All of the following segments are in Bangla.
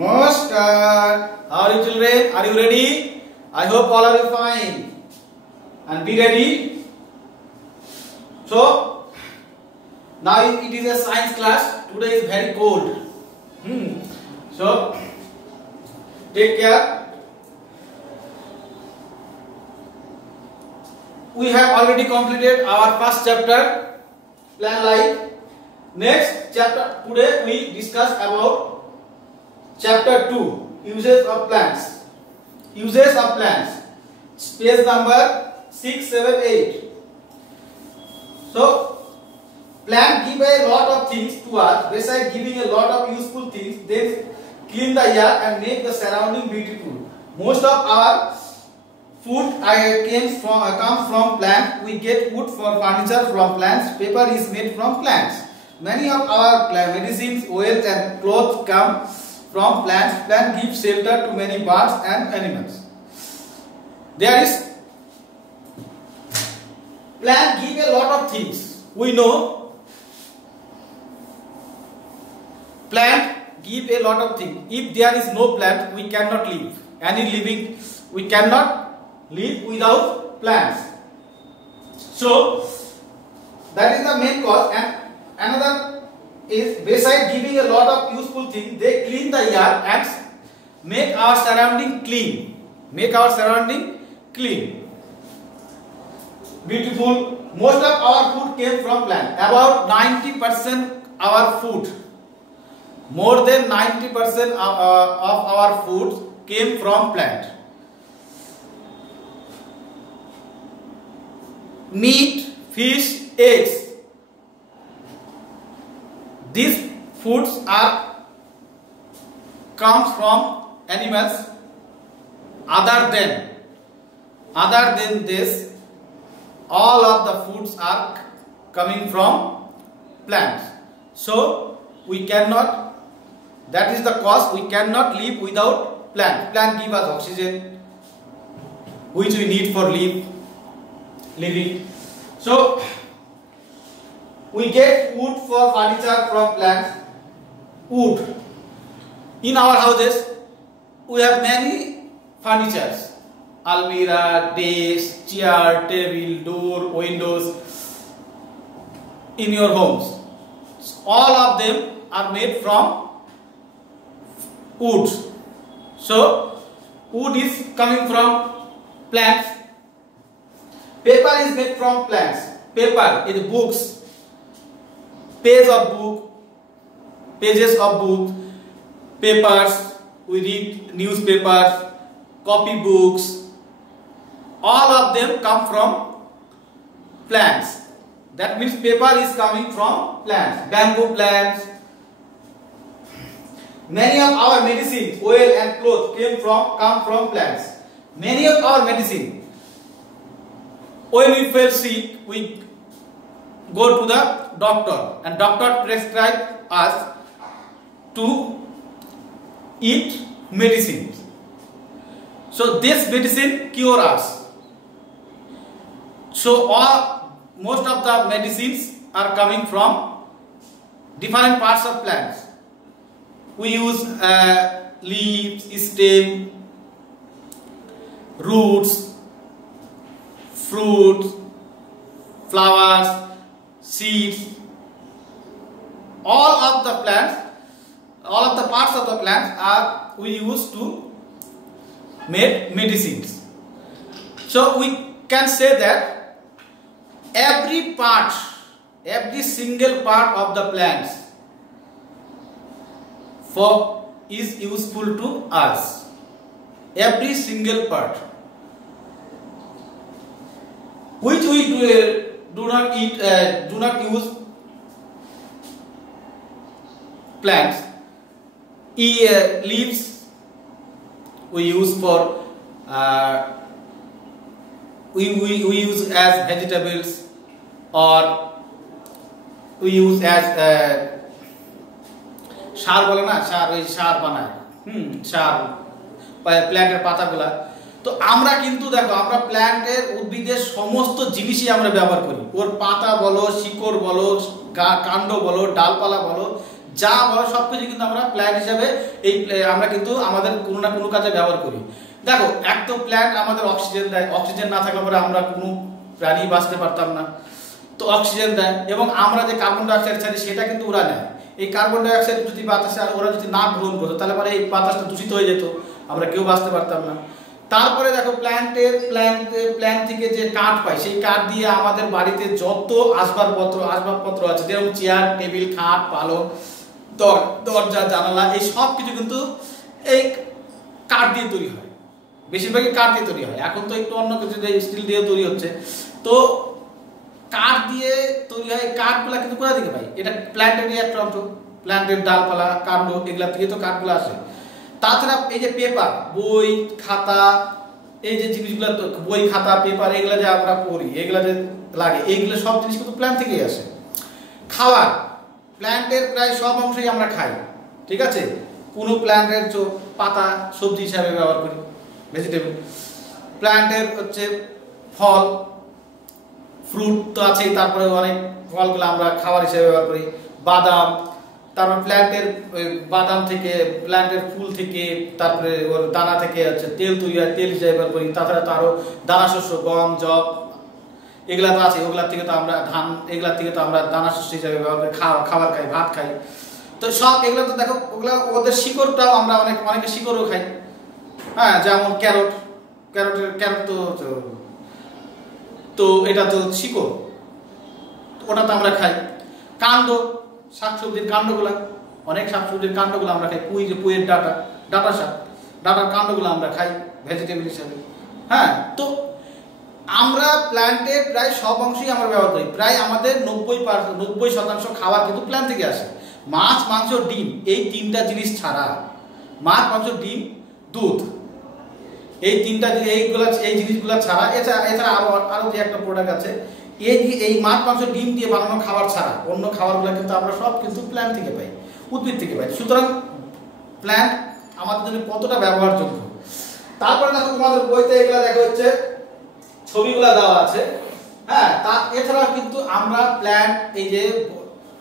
Namaskar. How are you children? Are you ready? I hope all are you fine. And be ready. So, now it is a science class. Today is very cold. So, take care. We have already completed our first chapter, Plant Life. Next chapter, today we discuss about Chapter 2, Uses of Plants. Uses of Plants. Page number 678. So, plants give a lot of things to us. Besides giving a lot of useful things, they clean the air and make the surrounding beautiful. Most of our food comes from plants. We get wood for furniture from plants. Paper is made from plants. Many of our medicines, oils and clothes come from plants. Plants give shelter to many birds and animals. Plants give a lot of things. We know plants give a lot of things. If there is no plant, we cannot live. We cannot live without plants. So that is the main cause. And another is, besides giving a lot of useful things, they clean the air and make our surrounding clean. Beautiful. Most of our food came from plants. About 90% our food, more than 90% of our food came from plant. Meat, fish, eggs. These foods comes from animals. Other than this, all of the foods are coming from plants. So we cannot. That is the cause we cannot live without plants. Plants give us oxygen, which we need for living. So we get wood for furniture from plants. Wood. In our houses, we have many furnitures. Almirah, desk, chair, table, door, windows. In your homes, all of them are made from wood. So wood is coming from plants. Paper is made from plants. Paper is books. Pages of book, papers, we read newspapers, copy books, all of them come from plants. That means paper is coming from plants, bamboo plants. Many of our medicines, oil and clothes come from plants. Many of our medicine, when we feel sick, we go to the doctor, and doctor prescribe us to eat medicine. So this medicine cure us. So most of the medicines are coming from different parts of plants. We use leaves, stem, roots, fruits, flowers, seeds. All of the parts of the plants we use to make medicines. So we can say that every single part of the plants is useful to us. Every single part, which we do not use plants. Leaves we use for we use as vegetables, or we use as সার বলে না, সার বানায়, সার প্ল্যান্টের পাতাগুলা। তো আমরা কিন্তু দেখো, আমরা প্ল্যান্টের উদ্ভিদের সমস্ত জিনিসই আমরা ব্যবহার করি। ওর পাতা বলো, শিকড় বলো, কাণ্ড বলো, ডালপালা বলো, যা বলো সবকিছু কিন্তু আমরা প্ল্যান্ট হিসাবে এই আমরা কিন্তু আমাদের কোনো না কোনো কাজে ব্যবহার করি। দেখো এক তো প্ল্যান্ট আমাদের অক্সিজেন দেয়, অক্সিজেন না থাকলে পরে আমরা কোনো প্রাণী বাঁচতে পারতাম না, তো অক্সিজেন দেয়, এবং আমরা যে কার্বন ডাইঅক্সাইড ছাড়ি সেটা কিন্তু ওরা নেয়। এই কার্বন ডাইঅক্সাইড যদি বাতাসে ওরা যদি না গ্রহণ করতো তাহলে পরে এই বাতাসটা দূষিত হয়ে যেত, আমরা কেউ বাঁচতে পারতাম না। তারপরে দেখো প্ল্যান্ট থেকে যে কাঠ পাই সেই কাঠ দিয়ে আমাদের বাড়িতে যত আসবাবপত্র আছে, যেরকম চেয়ার টেবিল খাট পালং দরজা জানালা, এই সব কিছু কিন্তু এই কাঠ দিয়ে তৈরি হয়, বেশিরভাগই কাঠ দিয়ে তৈরি হয়। এখন তো একটু অন্য কিছু স্টিল দিয়ে তৈরি হচ্ছে, তো কাঠ দিয়ে তৈরি হয়। কাঠগুলা কিন্তু কোথা থেকে পাই? এটা প্ল্যান্টেরই একটা অংশ, প্ল্যান্টের ডালপালা কাণ্ড এগুলা থেকে তো কাঠগুলো আসে। তাছাড়া এই যে পেপার, বই খাতা, এই যে জিনিসগুলো, বই খাতা পেপার এগুলো যে আমরা পড়ি, এগুলা যে লাগে, এইগুলো সব জিনিস কিন্তু প্ল্যান্ট থেকেই আসে। খাবার, প্ল্যান্টের প্রায় সব অংশই আমরা খাই, ঠিক আছে। কোনো প্ল্যান্টের পাতা সবজি হিসাবে ব্যবহার করি, ভেজিটেবল। প্ল্যান্টের হচ্ছে ফল ফ্রুট তো আছেই, তারপরে অনেক ফলগুলো আমরা খাবার হিসেবে ব্যবহার করি। বাদাম, তারপর প্ল্যান্টের বাদাম থেকে, প্ল্যান্টের ফুল থেকে, তারপরে ওর দানা থেকে হচ্ছে তেল তৈরি হয়, তেল হিসেবে ব্যবহার করি। তাছাড়া তো আরো দানা শস্য, গম জব এগুলা তো আছে, ওগুলার থেকে তো আমরা ধান, এগুলার থেকে তো আমরা দানা শস্য হিসেবে ব্যবহার করি, খাবার খাই, ভাত খাই। তো সব এগুলো তো দেখো, ওগুলা ওদের শিকড়টাও আমরা অনেকে শিকড়ও খাই, হ্যাঁ। যেমন ক্যারট তো এটা তো শিকড়, ওটা তো আমরা খাই। কাণ্ড, শাকসবজির কাণ্ডগুলা, অনেক শাকসবজির কাণ্ডগুলো আমরা খাই। পুঁইয়ের ডাটা শাক, ডাটার কাণ্ডগুলো আমরা খাই ভেজিটেবল হিসেবে, হ্যাঁ। তো আমরা প্ল্যান্টের প্রায় সব অংশই আমরা ব্যবহার করি। প্রায় আমাদের 90% খাবার কিন্তু প্ল্যান্ট থেকে আসে। মাছ মাংস ডিম, এই তিনটা জিনিস ছাড়া, মাছ মাংস ডিম দুধ, এই তিনটা এই জিনিসগুলো ছাড়া, এছাড়া আরো যে একটা প্রোডাক্ট আছে, এই মাছ মাংস ডিম দিয়ে বানানো খাবার ছাড়া অন্য খাবারগুলো কিন্তু আমরা সব কিন্তু প্ল্যান্ট থেকে পাই, উদ্ভিদ থেকে পাই। সুতরাং প্ল্যান্ট আমাদের জন্য কতটা ব্যবহারযোগ্য। তারপরে দেখো তোমাদের বইতে এগুলা দেখা হচ্ছে ছবিগুলা দেওয়া আছে, হ্যাঁ। এছাড়াও কিন্তু আমরা প্ল্যান্ট, এই যে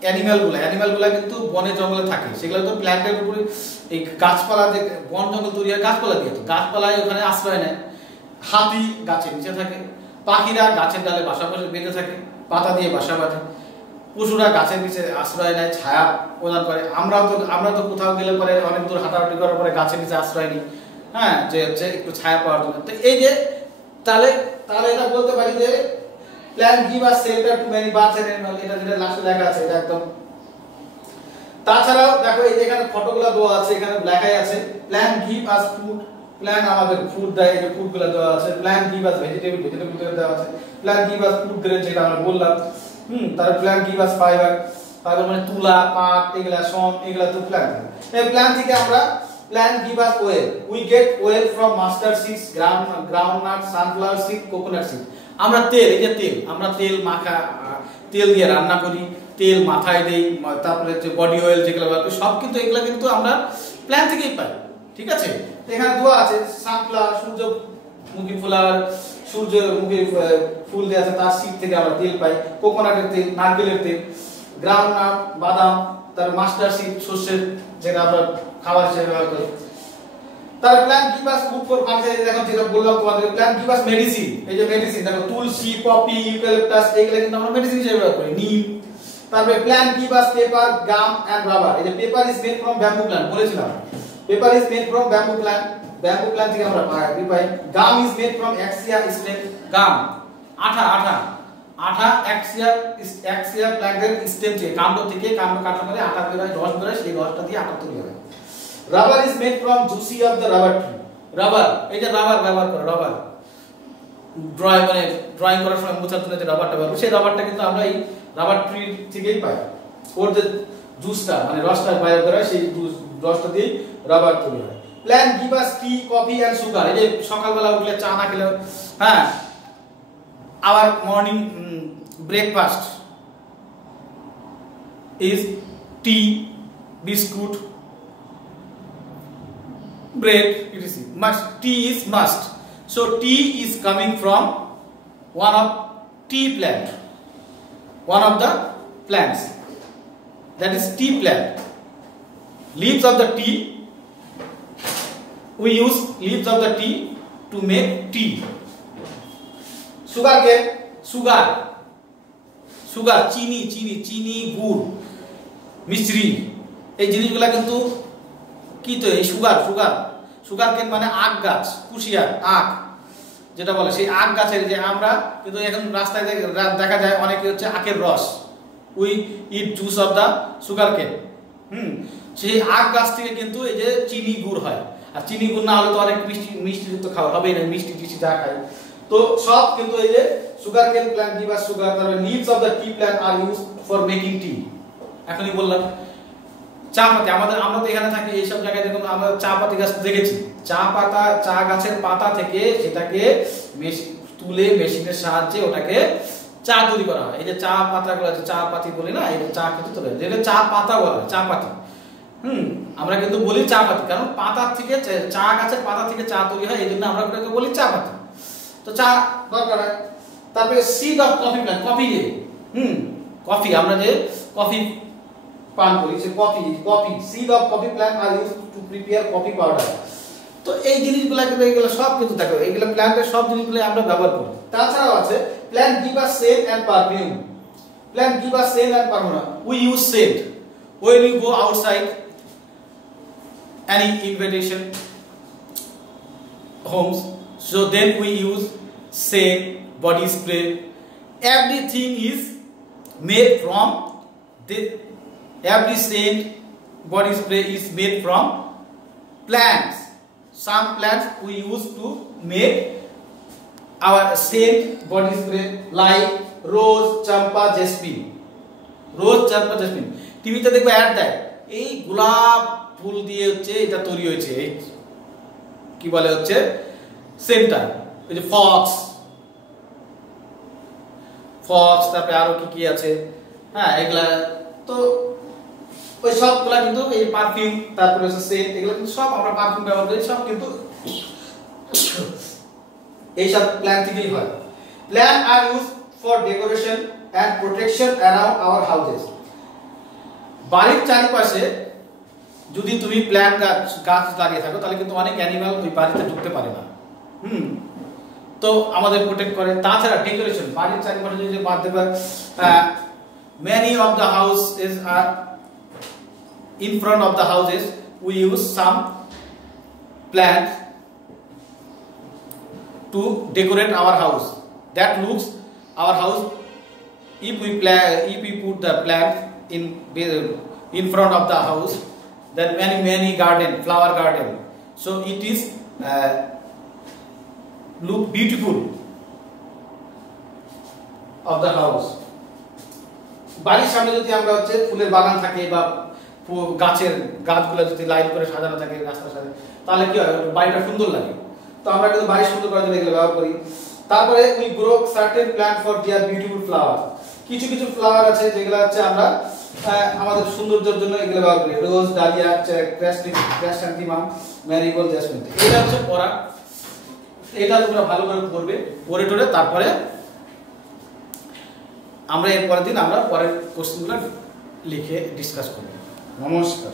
অ্যানিমালগুলা কিন্তু বনে জঙ্গলে থাকে, সেগুলো তো প্ল্যান্টের উপরে, এই গাছপালা যে বন জঙ্গল তৈরি হয় গাছপালা দিয়ে, তো গাছপালায় ওখানে আশ্রয় নেয়। হাতি গাছের নিচে থাকে, পাখিরা গাছের ডালে বাসা বেঁধে থাকে, পাতা দিয়ে বাসা বাঁধে। পশুরা গাছের নিচে আশ্রয় নেয়, ছায়া প্রদান করে। আমরা তো কোথাও গেলে পরে অনেক দূর হাঁটাহাঁটি করার পরে গাছের নিচে আশ্রয় নিই, হ্যাঁ, যে হচ্ছে একটু ছায়া পাওয়ার জন্য। তো এই যে তাহলে এটা বলতে পারি যে plant give us shelter to many birds and animal, এটা যেটা লাস্টে লেখা আছে এটা একদম। তাছাড়াও দেখো এই যে এখানে ফটোগুলো দেওয়া আছে, এখানে লেখাই আছে প্ল্যান্ট গিভ আস ফুড, প্ল্যান্ট আমাদের ফুড দেয়, এই যে ফুডগুলো দেওয়া আছে। প্ল্যান্ট গিভ আস ভেজিটেবল দেওয়া আছে। প্ল্যান্ট গিভ আস ফুড গ্রেন, যেটা আমরা বললাম, তার প্ল্যান্ট গিভ আস ফাইবার মানে তুলা পাট এগুলা শন, এগুলা তো প্ল্যান্ট। এই প্ল্যান্ট থেকে আমরা plant give us well, we get well from mustard seeds, groundnut, sunflower seed, coconut seed. আমরা তেল, এই যে তেল, আমরা তেল মাখা, তেল দিয়ে রান্না করি, তেল মাথায় দেই, তারপরে যে বডি অয়েল যেগুলো সব কিন্তু এগুলা কিন্তু আমরা প্ল্যান্ট থেকেই পাই, ঠিক আছে। এখানে দেওয়া আছে সানফ্লাওয়ার, সূর্যমুখী সূর্যমুখী ফুল দেওয়া আছে, তার সিড থেকে আমরা তেল পাই। কোকোনাটের তেল, নারকেলের তেল, গ্রাউন্ডনাট বাদাম, তার মাস্টার্ড সিড শস্যের, যেটা আমরা খাবার হিসেবে ব্যবহার করি। তার plant give us food for function, দেখো যেটা বললাম তোমাদের, প্ল্যান্ট গিভ আস মেডিসিন, এই যে মেডিসিন দেখো তুলসী, পপি, ইউক্যালিপটাস এগুলা কিন্তু আমরা মেডিসিন হিসেবে ব্যবহার করি, নিম। তারপরে plant give us paper, gum and rubber, এই যে paper is made from bamboo plant বলেছিলাম, paper is made from bamboo plant থেকে আমরা পাই। Gum is made from acacia stem, gum আঠা অ্যাক্সিয়া প্ল্যান্টের স্টেম থেকে, কাণ্ড থেকে, কাণ্ড কাটার পরে আঠা বের হয়, রস বের হয়, সেই রসটা দিয়ে আঠা তৈরি হয়। Rubber is made from juicy of the rubber tree, rubber, এই যে রাবার ব্যবহার করে, রাবার ড্রয়িং করার সময় মোছার জন্য যে রাবারটা ব্যবহার, সেই রাবারটা কিন্তু আমরা এই রাবার ট্রি থেকেই পাই। ওর যে জুসটা মানে রসটা বাইরে বের হয়, সেই রসটা দিয়ে রাবার তৈরি হয়। Plant give us tea, coffee and sugar, এই যে সকালবেলা উঠলে চা না খেলে, হ্যাঁ, our morning breakfast is tea, biscuit, bread, etc. Tea is must. So tea is coming from one of tea plant, one of the plants, that is tea plant. leaves of the tea, we use leaves of the tea to make tea. Sugar cane, sugar, চিনি, গুড়, মিশ্রি, এই জিনিসগুলা কিন্তু কি তো এই সুগার কেন মানে আখ গাছ, কুশিয়ার আখ যেটা বলে, সেই আখ গাছের যে আমরা কিন্তু এখন রাস্তায় দেখা যায় অনেকে হচ্ছে আখের রস, we eat juice of the sugar cane. সেই আখ গাছ থেকে কিন্তু এই যে চিনি গুড় হয়, আর চিনি গুড় না হলে তো অনেক মিষ্টি তো খাওয়া হবেই না, মিষ্টি যা খাই। তো সব কিন্তু এই যে সুগার কেন প্ল্যান্ট give us sugar, তারপরে leaves of the tea plant are used for making tea। এখনই বললাম চা পাতা, আমরা তো এখানে থাকি এইসব জায়গায় দেখুন আমরা চা পাতা গাছ দেখেছি, চা গাছের পাতা থেকে সেটাকে তুলে মেশিনের সাহায্যে ওটাকে চা তৈরি করা হয়। এই যে চা পাতাগুলো আছে, চা পাতি বলি না, এই চা কিন্তু তৈরি হয়, যেটা চা পাতা বলা হয়, চা পাতি। আমরা কিন্তু বলি চা পাতি, কারণ পাতার থেকে চা গাছের পাতা থেকে চা তৈরি হয়, এই জন্য আমরা ওটাকে বলি চা পাতি। তো চা দরকার হয়। তারপরে seed of coffee plant, coffee আমরা যে কফি পান করি, সে coffee seed of coffee plant R use to prepare coffee powder. তো এই জিনিসগুলো কিন্তু এগুলো সব কিন্তু দেখো এগুলো প্ল্যান্টের সব জিনিসগুলো আমরা ব্যবহার করি। তাছাড়াও আছে plant give us scent and perfume, we use scent when you go outside any invitation homes, so then we use scent, body spray, everything is made from every scent, body spray is made from plants. Some plants we use to make our scent, body spray, like rose, champa, jasmine, টিভিতে দেখবে অ্যাড দেয়, এই গোলাপ ফুল দিয়ে হচ্ছে এটা তৈরি হয়েছে, এই কি বলে হচ্ছে সেন্টার, ওই যে ফক্স, তারপরে আরো কি আছে, হ্যাঁ এগুলা। তো ওই সবগুলা কিন্তু এই পারফিউম, তারপরে হচ্ছে সেন্ট, এগুলো কিন্তু সব আমরা পারফিউম ব্যবহার করি, সব কিন্তু এই সব প্ল্যান্ট থেকেই হয়। Plant R use for decoration and protection around our houses. বাড়ির চারপাশে যদি তুমি প্ল্যান্ট গাছ লাগিয়ে থাকো তাহলে কিন্তু অনেক অ্যানিমাল ওই বাড়িতে ঢুকতে পারে না, তো আমাদের প্রোটেক্ট করে। তাছাড়া ডেকোরেশন, বাড়ির চারপাশে যদি বাদ দেবে, many of the houses are in front of the houses we use some plants to decorate our house, that looks our house, if we put the plant in front of the house, then many garden, flower garden, so it is look beautiful of the house। বাড়ির সামনে যদি আমরা হচ্ছে ফুলের বাগান থাকে বা গাছগুলো যদি লাইন করে সাজানো থাকে রাস্তার সাথে, তাহলে কি হয় বাড়িটা সুন্দর লাগে। তো আমরা কিন্তু বাড়ি সুন্দর করার জন্য এগুলো ব্যবহার করি। তারপরে we grow certain plant for their beautiful flower, কিছু ফ্লাওয়ার আছে যেগুলো হচ্ছে আমরা আমাদের সৌন্দর্যের জন্য এগুলো ব্যবহার করি, রোজ, ডালিয়া, ক্র্যাসন্থেমাম, ম্যারিগোল্ড, জ্যাসমিন। এটা হচ্ছে পড়া, এটা তোমরা ভালো করে পড়বে, পড়ে টোরে তারপরে আমরা এর পরের দিন আমরা পরের কোশ্চেনগুলো লিখে ডিসকাস করব। নমস্কার।